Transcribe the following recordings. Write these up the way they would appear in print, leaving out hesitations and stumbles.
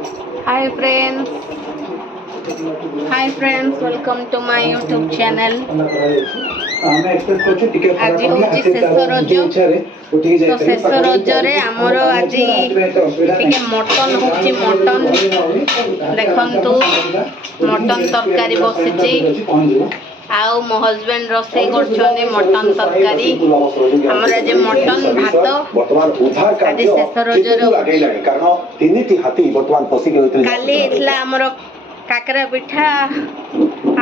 Hi friends, welcome to my YouTube channel. आज हूँ शेष रज तो शेष रजरे आमर आज टिके मटन होची मटन देखंतु मटन तरकारी बसिची आउ मो हजबैंड रोसे करछने मटन तरकारी हमर आज मटन भात आज शेष रजरे काली इतला हमर काकरा पिठा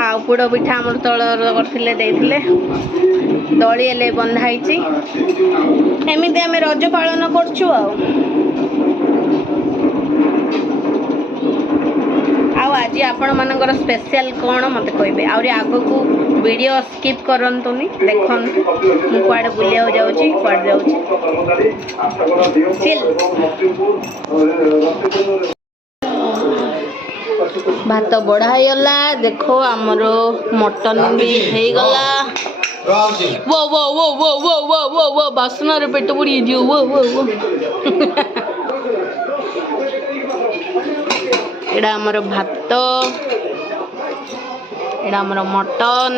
आ पोड़ पिठा हमर तळ करथिले देथिले दळी एले बंधाइची एमिते हमें रज पालन करछु आज आपण मानकर स्पेशल कौन मत कहबे आउरी आगो को वीडियो स्किप करंतुनी देखन मु कुआडे बुलिया हो जाउची कुआडे जाउची चिल भात बढ़ाईगला देखो आमर मटन भी हो गला वो वो वो वो वो वो वो वो बासना रे पेट बुड़ी दियो वो वो वो एडा आमर भात एडा आमर मटन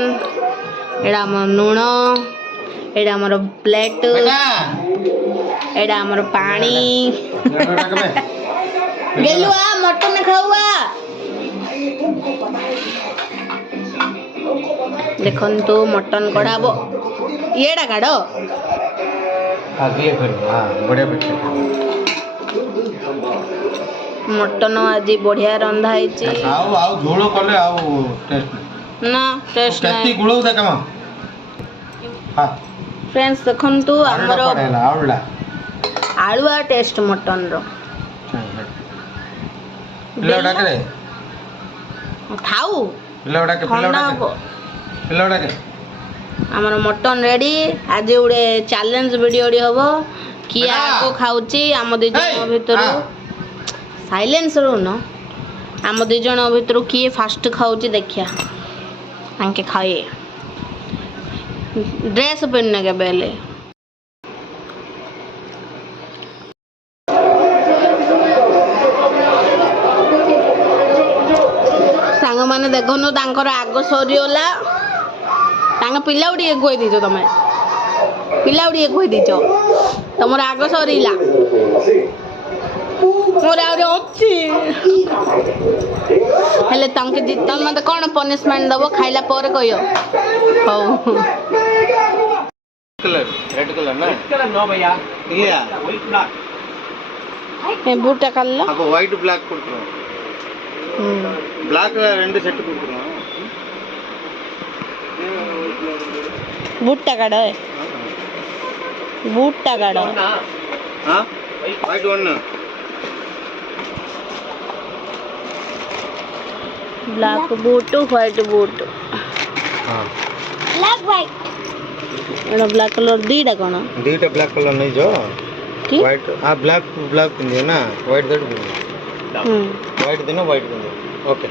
एडा आमर लूण एडा आमर प्लेट एडा आमर पानी गेलुआ मटन खावा देखन तो मटन कढ़ाब येडा काढ़ मटन आज बढ़िया रंधा ना टेस्ट फ्रेंड्स देखन तो आमर आलुआ टेस्ट मटन रो खाऊ आमर मटन रेडी आज गोटे चैलेंज वीडियो हम किए आगो खाऊची आम दी जन भितर साइलेंस रोन आम दी जन भितर किए फास्ट खाऊची देखिया आंके खाए ड्रेस पहनने के बेले सांग माने देखनु तांकर आग सरीगला तांग पिला उडी कोइ दिजो तमे पिला उडी कोइ दिजो तमर आग सरीला मोर आउरे अछि हेले तांके जितन मते कोन पनिशमेंट दबो खाइला पर कहियो हौ कलर रेड कलर ना नो भैया ये व्हाइट ब्लैक ए बूटा कल्ला अब व्हाइट ब्लैक कोड्रो ब्लैक ரெண்டு செட் கொடுத்துறோம் बूटा काढ बूटा काढ हां white one black boot white boot हां ब्लैक व्हाइट एना ब्लैक कलर दीटा कोन दीटा ब्लैक कलर नहीं जो व्हाइट हां ब्लैक ब्लैक पिंदियो ना व्हाइट दट व्हाइट देना व्हाइट देना ओके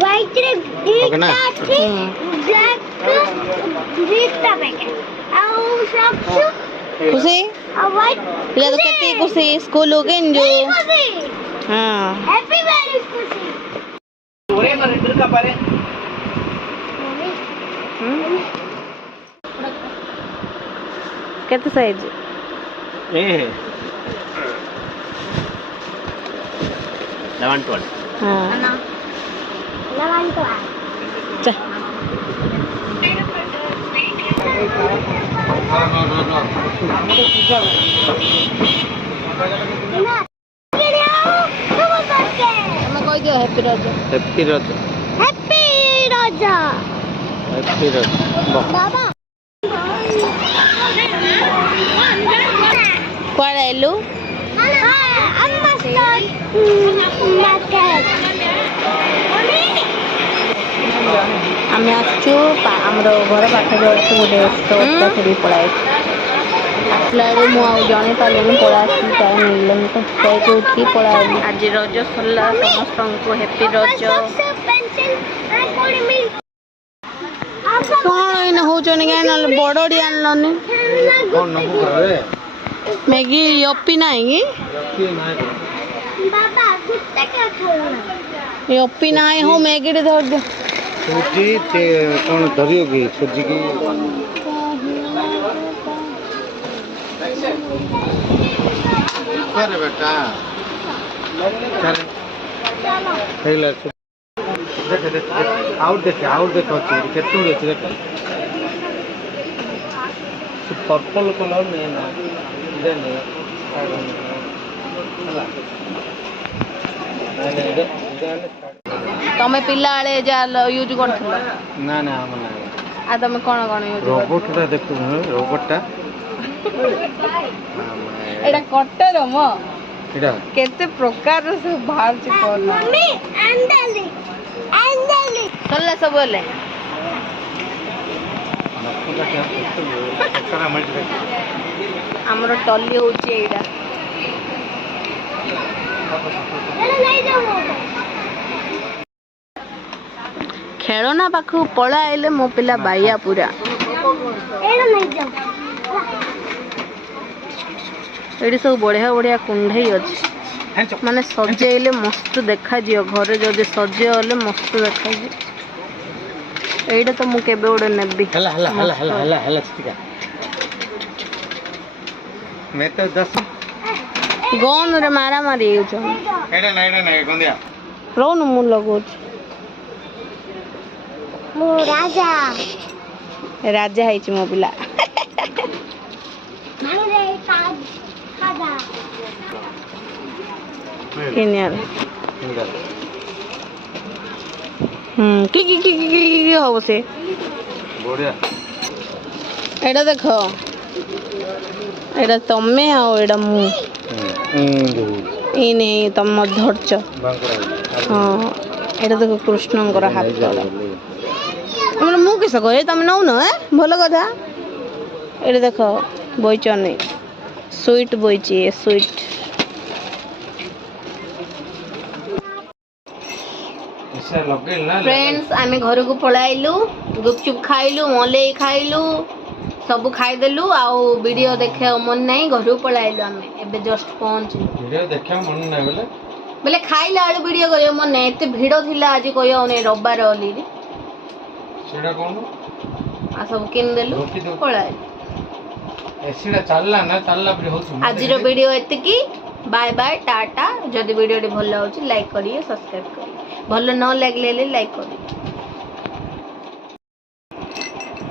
व्हाइट रे दीटा ब्लैक दीटा पैकेट आउ सब खुशी आ व्हाइट ले तो कते खुशी स्कूल हो गए जो हां हैप्पी वेरी खुशी ओरे पर इधर का पारे कितने साइज ए 11 हां ना 11 चल हैप्पी रज हैप्पी रज हैप्पी रज हैप्पी रज बाबा कोड एलु आम आसचु आमर घर पाखे अच्छे गोटे से पढ़ाई आसला मुझे जन पारे पढ़ा टाइम मिलने तो बैग उठी पढ़ा आज रज सरला समस्त को हैप्पी रज कौन हो बड़ी आनल मैगी यपी ना ये ओपी ना हो मैगी धर दे सूजी ते कौन धरियो की सूजी की अरे बेटा चल हेला देख देख आउट देख अच्छी केतुड़ी अच्छी देख पर्पल कलर नहीं ना इधर नहीं तमे पिला वाले जा यूज करथलो ना ना हम ना आ तमे कोन कोन यूज रोबोट टा देखु रोबोट टा एटा कटर म एटा केते प्रकार से बाहर से कोन मम्मी अंडली चलले सब बोले हमरो टल्ली होची एटा खेलना पाखु पड़ा आइले मो पिला बाइया पूरा एडी सब बढ़िया बढ़िया कुंडई अच्छी माने सजेले मस्त देखा जियो घरे जदि सजेले मस्त देखा जी एटा तो मु केबे ओडे नेबी हला हला हला हला हला हला चिका मैं तो 10 गन रे मारा मारी छ एडा नहीं गोंदिया रोन मु लगोच मु राजा राजा है मो पिला की हो से बढ़िया एडा देखो एडा तमे आओ एडा मु ई नहीं तम धरच हाँ एडा देखो कृष्णंकर हाथ हमर मु किस कहे तुम नौ न भल कथा एडा देखो बइचन स्वीट बइची स्वीट फ्रेंड्स आमे घर को पळाइलु गुपचुप खाइलु मले खाइलु सब खाइदेलु आउ वीडियो देखे मन नहीं घर को पळाइलु आमे एबे जस्ट पहुंच वीडियो देखे मन नहीं बोले बोले खाइला आलु वीडियो करियो मन नहीं एते भिड़ थिला आज कहियो नै रविवार ओली सेडा कोन आ सब किन देलु पळाइलु एसीडा चलला ना चलला भी होछु आज रो वीडियो एते की बाय बाय टाटा जदि वीडियो भल लाउची लाइक करिए सब्सक्राइब करिए भल न लागले लाइक करिए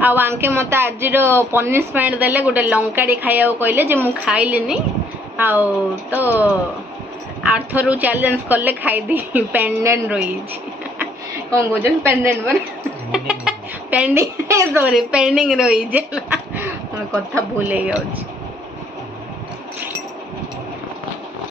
आ आंके मत आज पनिशमेंट देले गोटे लंकाड़ी खाइया कहले जे मु खाइलिनी आ तो आर्थरू चैलेंज करले खाई दी पेंडेंट रही कौन बोझन पेंडेंट पर पेंडिंग सॉरी पेंडिंग रही कथा भूल गया।